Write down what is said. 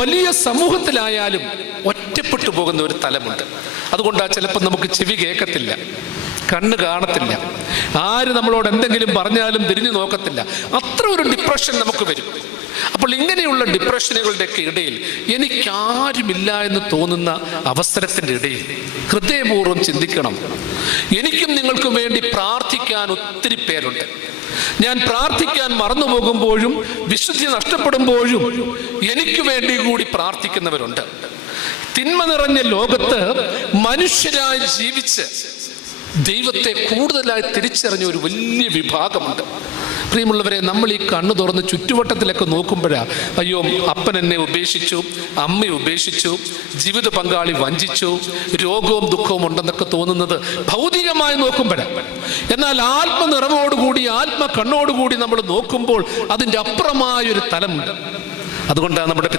വലിയ സമൂഹത്തിലായാലും ഒറ്റപ്പെട്ടു പോകുന്ന ഒരു തലമുണ്ട്. അതുകൊണ്ടാണ് ചിലപ്പോൾ നമുക്ക് ചെവി കേൾക്കത്തില്ല കണ്ണ് കാണത്തില്ല ആര് നമ്മളോട് എന്തെങ്കിലും പറഞ്ഞാലും തിരിഞ്ഞു നോക്കത്തില്ല. അത്ര ഒരു ഡിപ്രഷൻ നമുക്ക് വരും. അപ്പോൾ ഇങ്ങനെയുള്ള ഡിപ്രഷനുകളുടെയൊക്കെ ഇടയിൽ എനിക്കാരുമില്ല എന്ന് തോന്നുന്ന അവസരത്തിന്റെ ഇടയിൽ ഹൃദയപൂർവം ചിന്തിക്കണം. എനിക്കും നിങ്ങൾക്കും വേണ്ടി പ്രാർത്ഥിക്കാൻ ഒത്തിരി പേരുണ്ട് ഞാൻ പ്രാർത്ഥിക്കാൻ മറന്നു പോകുമ്പോഴും വിശുദ്ധി നഷ്ടപ്പെടുമ്പോഴും എനിക്ക് വേണ്ടി കൂടി പ്രാർത്ഥിക്കുന്നവരുണ്ട്. തിന്മ നിറഞ്ഞ ലോകത്ത് മനുഷ്യരായി ജീവിച്ച് ദൈവത്തെ കൂടുതലായി തിരിച്ചറിഞ്ഞ ഒരു വലിയ വിഭാഗമുണ്ട്. പ്രിയമുള്ളവരെ നമ്മൾ ഈ കണ്ണു തുറന്ന് ചുറ്റുവട്ടത്തിലൊക്കെ നോക്കുമ്പോഴാ അയ്യോ അപ്പൻ എന്നെ ഉപേക്ഷിച്ചു അമ്മ ഉപേക്ഷിച്ചു ജീവിത പങ്കാളി വഞ്ചിച്ചു രോഗവും ദുഃഖവും ഉണ്ടെന്നൊക്കെ തോന്നുന്നത് ഭൗതികമായി നോക്കുമ്പോഴാണ് എന്നാൽ ആത്മനിറവോടുകൂടി ആത്മ കണ്ണോടുകൂടി നമ്മൾ നോക്കുമ്പോൾ അതിന്റെ അപ്പുറമായൊരു തലമുണ്ട്. അതുകൊണ്ടാണ് നമ്മുടെ